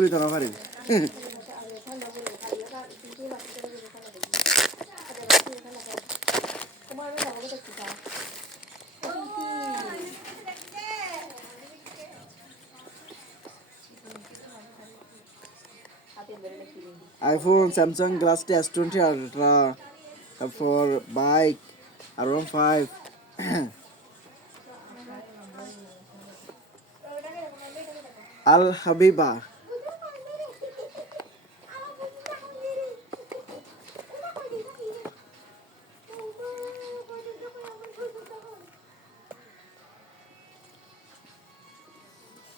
করে ধরা পারি iPhone Samsung Galaxy S20 ultra তারপর বাইক R15 আল হাবিবা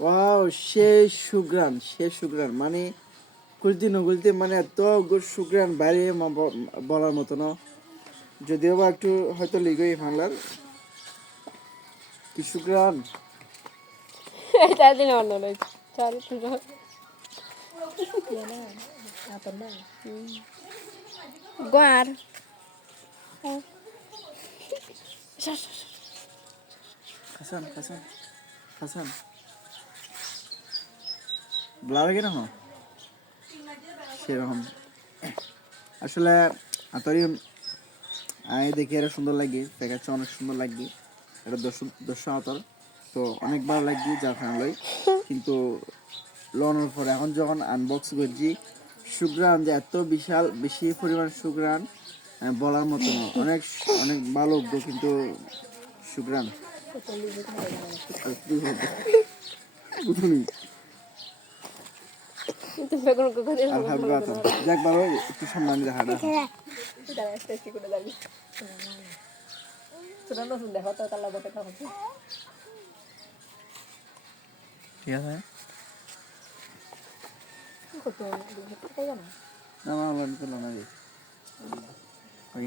ওয়াও সেই সুগ্রান মানে গুলতি মানে এত গুড সুগ্রান বাইরে বলার মতো না যদিও বা একটু হয়তো লিগই বাংলার কি সুগ্রান এটা দিন অন্য নয় চারি পুরো গোয়ার হাসান ব্লার লাগে না সেরকম আসলে আতরি আয় দেখে এটা সুন্দর লাগে দেখাচ্ছে অনেক সুন্দর লাগে এটা দর্শন আতর তো অনেক ভালো লাগছে যার ফ্যামিলি কিন্তু লনের পরে এখন যখন আনবক্স করছি সুগ্রান যে এত বেশি পরিমাণ সুগ্রান বলার মতো না অনেক অনেক ভালো কিন্তু সুগ্রান কিন্তু বেগুন করে আর হাবরা তো যাক বাবা একটু সম্মান দেখাটা দাঁড়া টেস্টি করে যাবি সুন্দর নতুন দেখো তো কালা বটে খাওয়া ঠিক আছে কত দেখতে পাই না না না বন্ধ করলাম না ওই